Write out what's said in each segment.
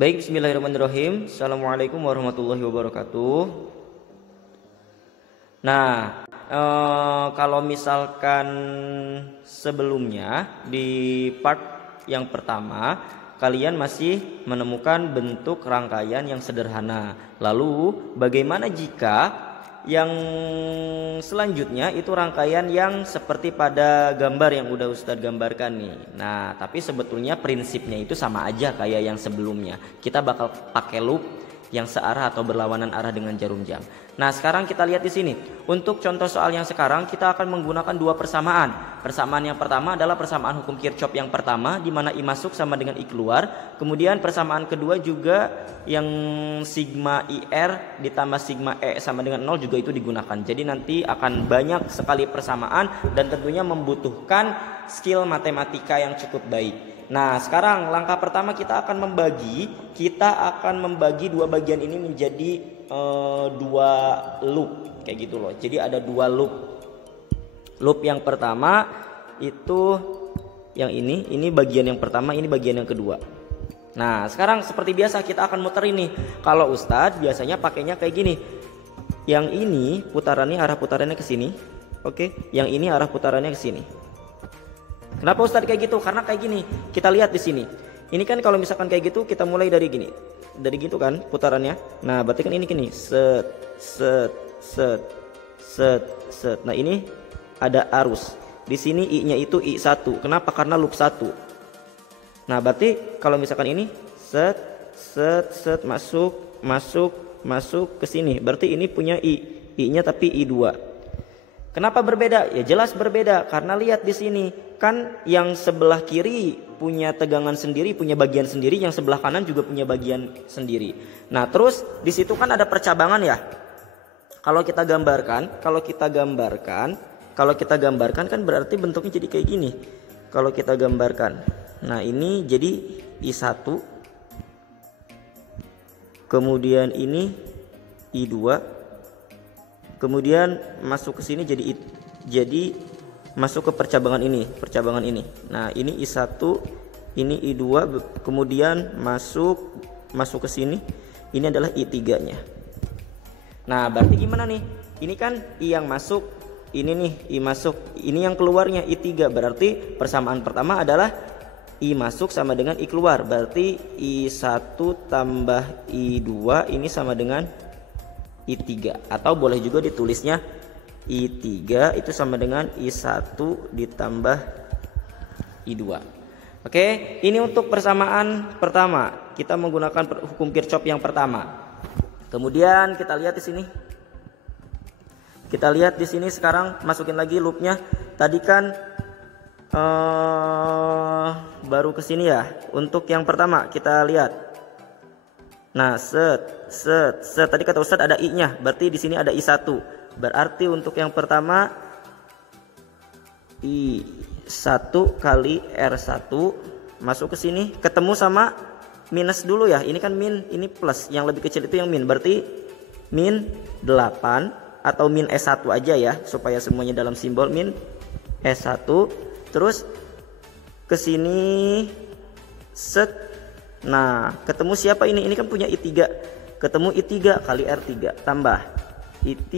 Baik, bismillahirrahmanirrahim. Assalamualaikum warahmatullahi wabarakatuh. Nah, kalau misalkan sebelumnya di part yang pertama kalian masih menemukan bentuk rangkaian yang sederhana. Lalu bagaimana jika yang selanjutnya itu rangkaian yang seperti pada gambar yang udah Ustadz gambarkan nih. Nah, tapi sebetulnya prinsipnya itu sama aja kayak yang sebelumnya. Kita bakal pakai loop yang searah atau berlawanan arah dengan jarum jam. Nah, sekarang kita lihat di sini. Untuk contoh soal yang sekarang kita akan menggunakan dua persamaan. Persamaan yang pertama adalah persamaan hukum Kirchhoff yang pertama, di mana I masuk sama dengan I keluar. Kemudian persamaan kedua juga yang sigma IR ditambah sigma E sama dengan 0 juga itu digunakan. Jadi nanti akan banyak sekali persamaan dan tentunya membutuhkan skill matematika yang cukup baik. Nah, sekarang langkah pertama kita akan membagi dua bagian ini menjadi dua loop kayak gitu loh. Jadi ada dua loop. Loop yang pertama itu yang ini bagian yang pertama, ini bagian yang kedua. Nah, sekarang seperti biasa kita akan muter ini. Kalau Ustadz biasanya pakainya kayak gini. Yang ini putarannya arah putarannya ke sini. Oke, yang ini arah putarannya ke sini. Kenapa Ustadz kayak gitu? Karena kayak gini. Kita lihat di sini. Ini kan kalau misalkan kayak gitu kita mulai dari gini. Dari gitu kan putarannya. Nah, berarti kan ini gini. Set. Nah, ini ada arus. Di sini I-nya itu I1. Kenapa? Karena loop 1. Nah, berarti kalau misalkan ini set masuk ke sini. Berarti ini punya I-nya tapi I2. Kenapa berbeda? Ya jelas berbeda karena lihat di sini kan yang sebelah kiri punya tegangan sendiri, punya bagian sendiri, yang sebelah kanan juga punya bagian sendiri. Nah, terus di situ kan ada percabangan ya. Kalau kita gambarkan kan berarti bentuknya jadi kayak gini. Kalau kita gambarkan. Nah, ini jadi I1. Kemudian ini I2. Kemudian masuk ke sini jadi masuk ke percabangan ini. Nah, ini I1, ini I2, kemudian masuk ke sini. Ini adalah I3-nya. Nah, berarti gimana nih? Ini kan I yang masuk, ini nih I masuk, ini yang keluarnya I3. Berarti persamaan pertama adalah I masuk sama dengan I keluar. Berarti I1 tambah I2 ini sama dengan I3, atau boleh juga ditulisnya I3 itu sama dengan I1 ditambah I2. Oke, ini untuk persamaan pertama. Kita menggunakan hukum Kirchhoff yang pertama. Kemudian kita lihat di sini sekarang masukin lagi loopnya. Tadi kan baru ke sini ya. Untuk yang pertama kita lihat. Nah, set. Tadi kata Ustadz ada I-nya, berarti di sini ada I1. Berarti untuk yang pertama I1 kali R1 masuk ke sini, ketemu sama minus dulu ya. Ini kan min, ini plus. Yang lebih kecil itu yang min. Berarti min 8 atau min S1 aja ya, supaya semuanya dalam simbol min S1. Terus ke sini set. Nah, ketemu siapa ini? Ini kan punya I3. Ketemu I3 kali R3 tambah I3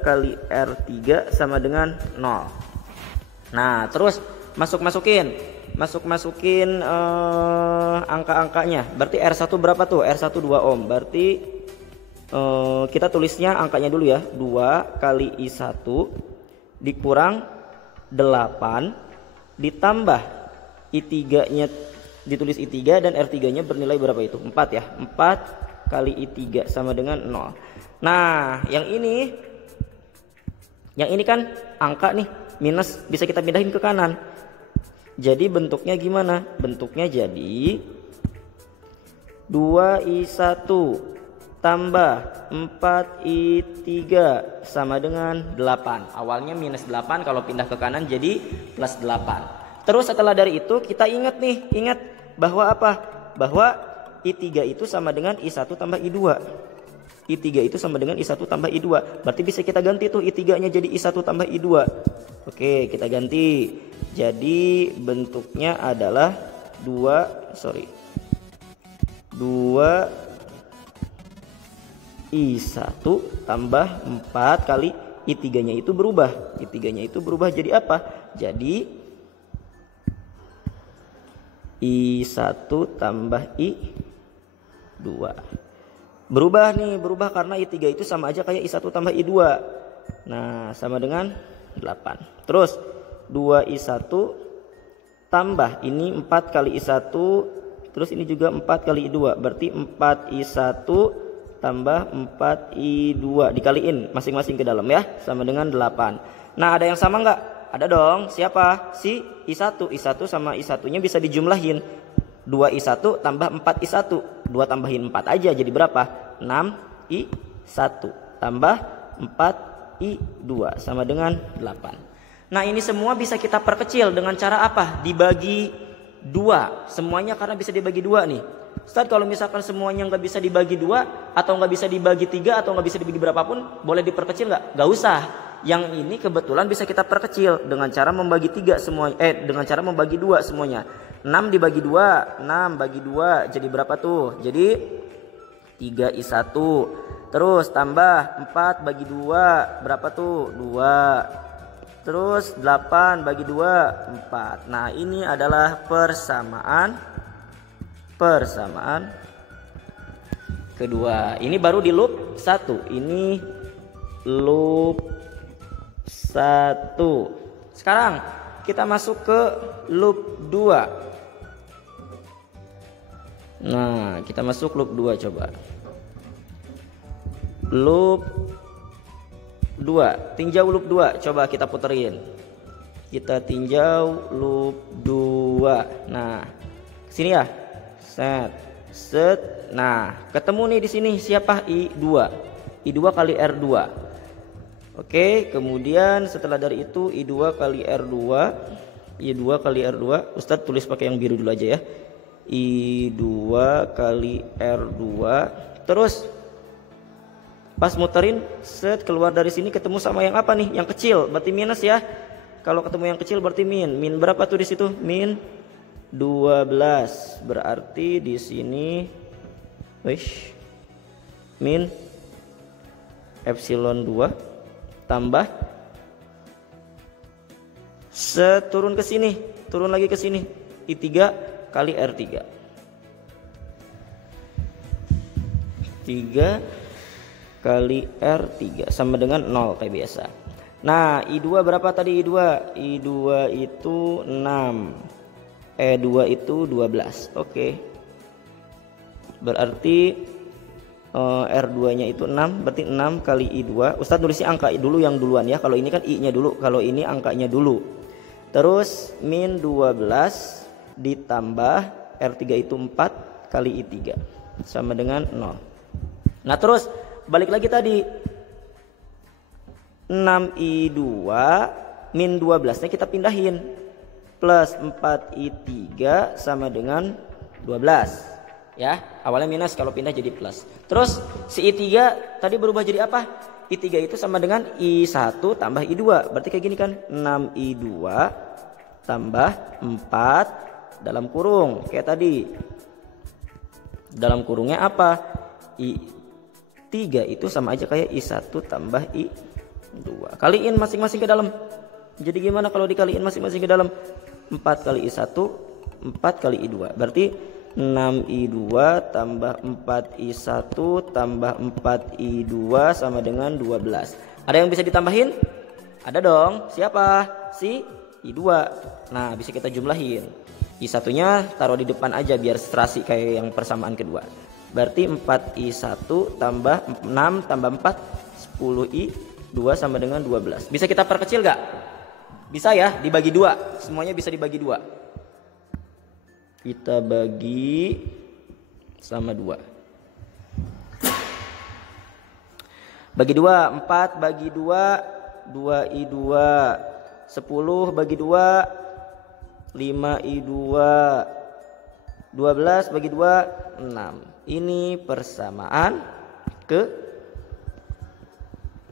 kali R3 sama dengan 0. Nah, terus masukin angka-angkanya. Berarti R1 berapa tuh? R1 2 ohm. Berarti kita tulisnya angkanya dulu ya. 2 kali I1 dikurang 8 ditambah I3-nya ditulis I3 dan R3-nya bernilai berapa itu? 4 ya. 4 kali I3 sama dengan 0. Nah, yang ini kan angka nih, minus, bisa kita pindahin ke kanan. Jadi bentuknya gimana? Bentuknya jadi 2I1 tambah 4I3 sama dengan 8. Awalnya minus 8, kalau pindah ke kanan jadi plus 8. Terus setelah dari itu kita ingat bahwa apa? Bahwa I3 itu sama dengan I1 tambah I2. I3 itu sama dengan I1 tambah I2. Berarti bisa kita ganti tuh I3-nya jadi I1 tambah I2. Oke, kita ganti. Jadi bentuknya adalah 2 2I1 tambah 4 kali I3-nya itu berubah. I3-nya itu berubah jadi apa? Jadi I1 tambah I2. Berubah nih, berubah karena I3 itu sama aja kayak I1 tambah I2. Nah, sama dengan 8. Terus 2I1 tambah ini 4 kali I1, terus ini juga 4 kali I2. Berarti 4I1 tambah 4I2 dikaliin masing-masing ke dalam ya, sama dengan 8. Nah, ada yang sama nggak? Ada dong. Siapa? Si I1. I1 sama I1-nya bisa dijumlahin. 2I1 tambah 4I1. 2 tambahin 4 aja jadi berapa? 6I1 tambah 4I2 sama dengan 8. Nah, ini semua bisa kita perkecil dengan cara apa? Dibagi 2. Semuanya karena bisa dibagi 2 nih. Ustaz, kalau misalkan semuanya nggak bisa dibagi 2 atau nggak bisa dibagi 3 atau nggak bisa dibagi berapapun, boleh diperkecil nggak? Nggak usah. Yang ini kebetulan bisa kita perkecil dengan cara membagi 3 semuanya. Dengan cara membagi 2 semuanya. 6 dibagi 2, 6 bagi 2 jadi berapa tuh? Jadi 3I1. Terus tambah 4 bagi 2 berapa tuh? 2. Terus 8 bagi 2 4. Nah, ini adalah persamaan kedua. Ini baru di loop 1. Ini loop 1. Sekarang kita masuk ke loop 2. Nah, kita masuk loop 2 coba. Loop 2, tinjau loop 2, coba kita puterin. Kita tinjau loop 2. Nah, sini ya. Set. Nah, ketemu nih di sini siapa? I2. I2 kali R2. Oke, kemudian setelah dari itu I2 kali R2. I2 kali R2. Ustadz tulis pakai yang biru dulu aja ya. I2 kali R2. Terus pas muterin, set keluar dari sini ketemu sama yang apa nih? Yang kecil, berarti minus ya. Kalau ketemu yang kecil berarti min. Min berapa tuh di situ? Min 12. Berarti di sini min epsilon 2 tambah seturun ke sini, turun lagi ke sini. I3 kali R3. 3 kali R3 sama dengan 0 kayak biasa. Nah, I2 berapa tadi I2? I2 itu 6. E2 itu 12. Oke. Berarti R2-nya itu 6, berarti 6 kali I2. Ustadz nulisnya angka dulu yang duluan ya. Kalau ini kan I-nya dulu, kalau ini angkanya dulu. Terus min 12 ditambah R3 itu 4 kali I3 sama dengan 0. Nah, terus balik lagi tadi 6I2 min 12-nya kita pindahin plus 4I3 sama dengan 12 ya. Awalnya minus, kalau pindah jadi plus. Terus si I3 tadi berubah jadi apa? I3 itu sama dengan I1 tambah I2. Berarti kayak gini kan, 6I2 tambah 4 dalam kurung kayak tadi. Dalam kurungnya apa? I3 itu sama aja kayak I1 tambah I2. Kaliin masing-masing ke dalam. Jadi gimana kalau dikaliin masing-masing ke dalam? 4 kali I1, 4 kali I2. Berarti 6I2 tambah 4I1 tambah 4I2 sama dengan 12. Ada yang bisa ditambahin? Ada dong. Siapa? Si I2. Nah, bisa kita jumlahin. I1-nya taruh di depan aja biar serasi kayak yang persamaan kedua. Berarti 4I1 tambah 6 tambah 4 10I2 sama dengan 12. Bisa kita perkecil gak? Bisa ya, dibagi 2. Semuanya bisa dibagi 2. Kita bagi sama 2. Bagi 2, 4 bagi 2, 2I2. 10 bagi 2, 5I2. 12 bagi 2, 6. Ini persamaan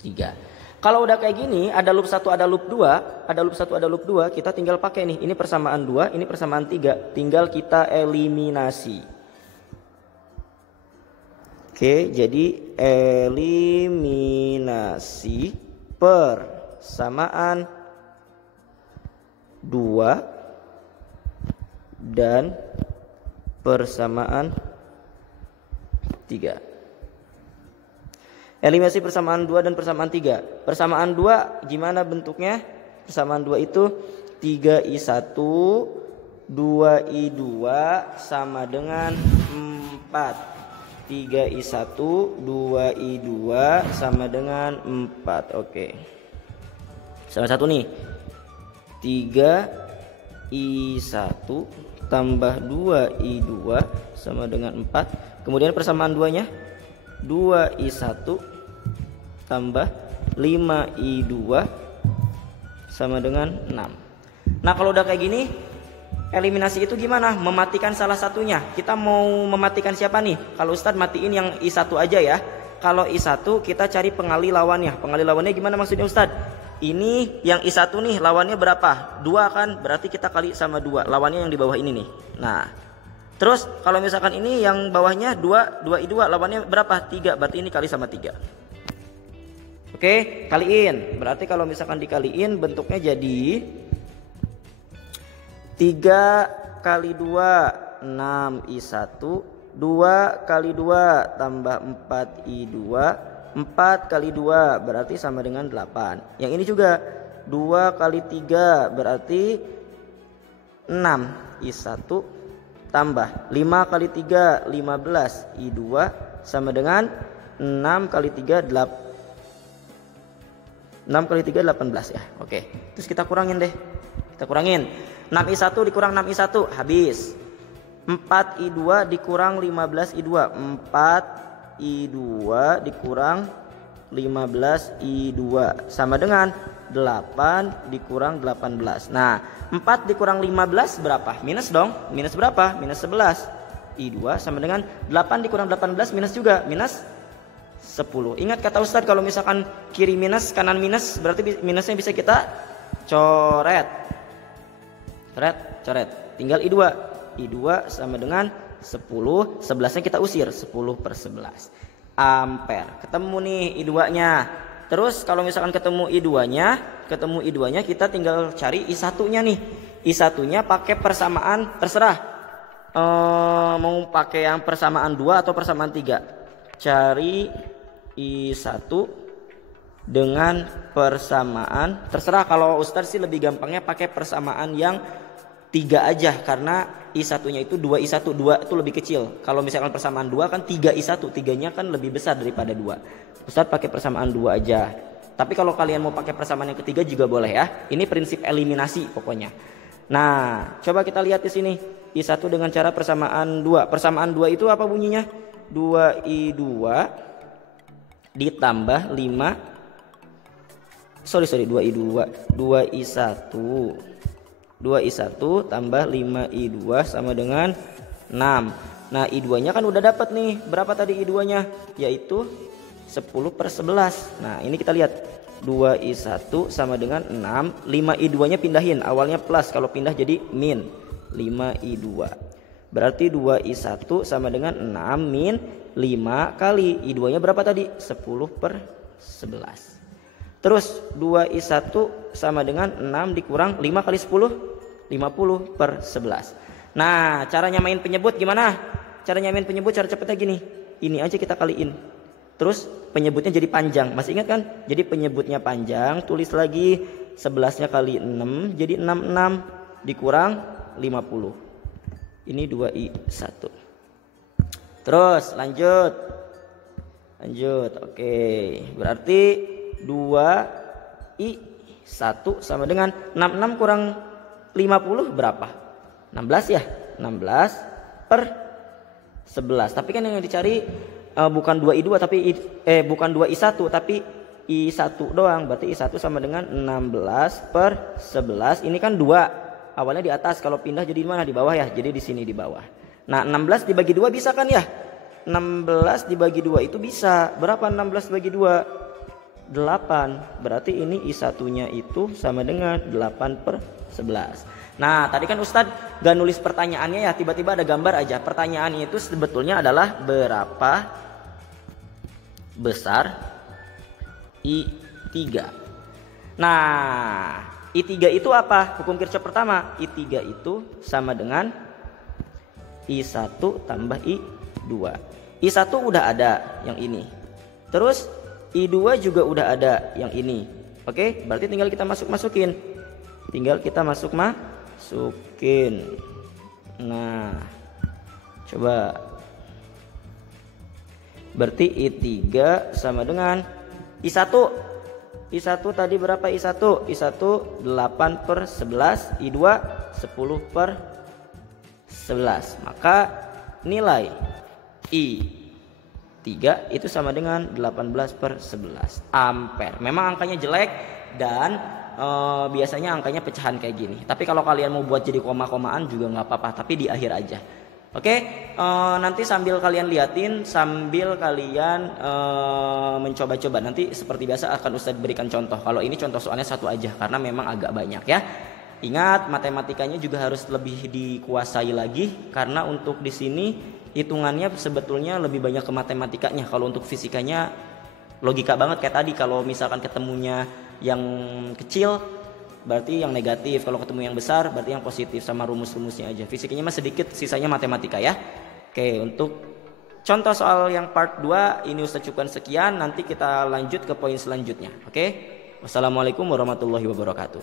ketiga. Kalau udah kayak gini, ada loop 1, ada loop 2, ada loop 1, ada loop 2, kita tinggal pakai nih. Ini persamaan 2, ini persamaan 3. Tinggal kita eliminasi. Oke, jadi eliminasi persamaan 2 dan persamaan 3. Eliminasi persamaan 2 dan persamaan 3. Persamaan 2 gimana bentuknya? Persamaan 2 itu 3i1 2i2 sama dengan 4. 3i1 2i2 sama dengan 4. Oke. Salah satu nih. 3i1 tambah 2i2 sama dengan 4. Kemudian persamaan 2-nya 2i1 tambah 5i2 sama dengan 6. Nah, kalau udah kayak gini, eliminasi itu gimana? Mematikan salah satunya. Kita mau mematikan siapa nih? Kalau Ustadz matiin yang i1 aja ya. Kalau i1 kita cari pengali lawannya. Pengali lawannya gimana maksudnya Ustadz? Ini yang i1 nih lawannya berapa? 2 kan? Berarti kita kali sama 2. Lawannya yang di bawah ini nih. Nah, terus kalau misalkan ini yang bawahnya 2i2 lawannya berapa? 3. Berarti ini kali sama 3. Oke, kaliin. Berarti kalau misalkan dikaliin bentuknya jadi 3 kali 2 6i1, 2 kali 2 tambah 4i2, 4 kali 2 berarti sama dengan 8. Yang ini juga 2 kali 3 berarti 6i1 tambah 5 kali 3 15i2 sama dengan 6 kali 3 6 kali 3 18 ya. Oke. Terus kita kurangin deh. Kita kurangin. 6i1 dikurang 6i1 habis. 4i2 dikurang 15i2. 4i2 dikurang 15i2 sama dengan 8 dikurang 18. Nah, 4 dikurang 15 berapa? Minus dong. Minus berapa? Minus 11. i2 sama dengan 8 dikurang 18 minus juga. Minus 10. Ingat kata Ustadz, kalau misalkan kiri minus, kanan minus, berarti minusnya bisa kita coret. Coret. Tinggal i2. i2 sama dengan 10. 11-nya kita usir. 10/11 ampere. Ketemu nih i2-nya. Terus kalau misalkan ketemu i2-nya, kita tinggal cari i1-nya nih. I1-nya pakai persamaan, terserah. Mau pakai yang persamaan 2 atau persamaan 3. Cari i1 dengan persamaan, terserah. Kalau Ustadz sih lebih gampangnya pakai persamaan yang 3 aja, karena i1-nya itu 2i1, 2 itu lebih kecil. Kalau misalkan persamaan 2 kan 3i1, 3-nya kan lebih besar daripada 2. Ustadz pakai persamaan 2 aja. Tapi kalau kalian mau pakai persamaan yang ketiga juga boleh ya. Ini prinsip eliminasi pokoknya. Nah, coba kita lihat di sini. i1 dengan cara persamaan 2. Persamaan 2 itu apa bunyinya? 2i2 ditambah 2i1 tambah 5i2 sama dengan 6. Nah, i2-nya kan udah dapat nih. Berapa tadi i2-nya? Yaitu 10/11. Nah, ini kita lihat. 2i1 sama dengan 6. 5i2-nya pindahin. Awalnya plus, kalau pindah jadi min. 5i2. Berarti 2i1 sama dengan 6 min 5 kali i2-nya berapa tadi? 10/11. Terus 2i1 sama dengan 6 dikurang 5 kali 10 50/11. Nah, cara nyamain penyebut gimana? Cara nyamain penyebut cara cepetnya gini. Ini aja kita kaliin. Terus penyebutnya jadi panjang. Masih ingat kan? Jadi penyebutnya panjang, tulis lagi 11-nya kali 6 jadi 66 dikurang 50. Ini 2i1. Terus lanjut. Oke. Berarti 2i1 sama dengan 66 kurang 50 berapa? 16 ya? 16/11. Tapi kan yang dicari bukan 2i2 tapi bukan 2i1 tapi i1 doang. Berarti i1 sama dengan 16/11. Ini kan 2. Awalnya di atas, kalau pindah jadi di mana? Di bawah ya. Jadi di sini di bawah. Nah, 16 dibagi 2 bisa kan ya? 16 dibagi 2 itu bisa. Berapa 16 bagi 2? 8. Berarti ini i1-nya itu sama dengan 8/11. Nah, tadi kan Ustadz gak nulis pertanyaannya ya, tiba-tiba ada gambar aja. Pertanyaannya itu sebetulnya adalah berapa besar I3. Nah, I3 itu apa? Hukum Kirchhoff pertama. I3 itu sama dengan I1 tambah I2. I1 udah ada yang ini. Terus I2 juga udah ada yang ini. Oke, berarti tinggal kita masukin. Nah, coba. Berarti I3 sama dengan I1. I1 tadi berapa I1? I1 8/11, I2 10/11. Maka nilai I3 itu sama dengan 18/11 ampere. Memang angkanya jelek dan biasanya angkanya pecahan kayak gini. Tapi kalau kalian mau buat jadi koma-komaan juga nggak apa-apa, tapi di akhir aja. Oke, nanti sambil kalian liatin, sambil kalian mencoba-coba. Nanti seperti biasa akan Ustadz berikan contoh. Kalau ini contoh soalnya satu aja karena memang agak banyak ya. Ingat, matematikanya juga harus lebih dikuasai lagi karena untuk di sini hitungannya sebetulnya lebih banyak ke matematikanya. Kalau untuk fisikanya logika banget kayak tadi. Kalau misalkan ketemunya yang kecil berarti yang negatif, kalau ketemu yang besar berarti yang positif, sama rumus-rumusnya aja. Fisikanya mah sedikit, sisanya matematika ya. Oke, untuk contoh soal yang part 2 ini Ustaz cukupkan sekian, nanti kita lanjut ke poin selanjutnya. Oke. Wassalamualaikum warahmatullahi wabarakatuh.